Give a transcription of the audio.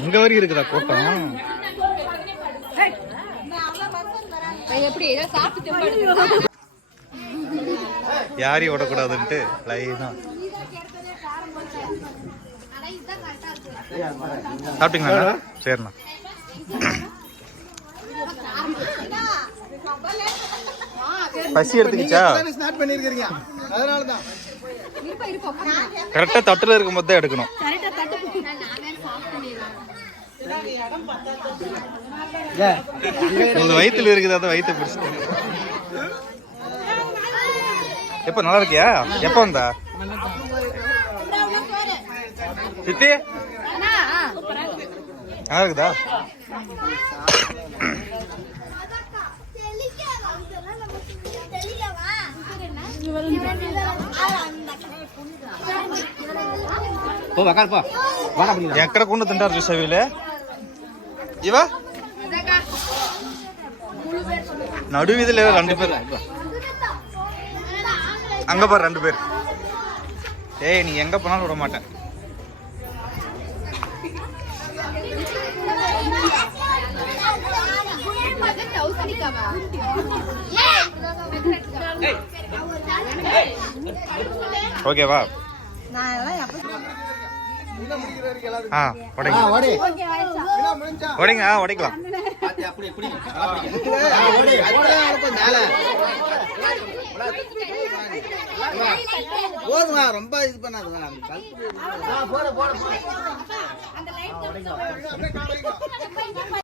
அங்க வரைக்கும் இருக்குதா கூட்டம்? யாரையும் ஓடக்கூடாதுன்ட்டு லைனா சாப்பிட்டீங்களா? சரிண்ணா. பசி எடுத்துக்கிச்சா? கரெக்டா தட்டுல இருக்கும் போது தான் எடுக்கணும். வயிற்றுல இருக்குது, அதை வயிற்று பிடிச்சிட்டு. எப்ப நல்லா இருக்கியா? எப்ப வந்தா சித்தி? நல்லா இருக்குதா? ఎక్కడ కుండ తింటారు చూసా వీళ్ళే. ఇవా நடு வீதியில 2 பேர் அங்க பாரு 2 பேர். ஏய் நீ எங்க போனாலும் விட மாட்டேன். ஓகேவா? உடைக்கலாம். போதுமா, ரொம்ப இது பண்ணாது.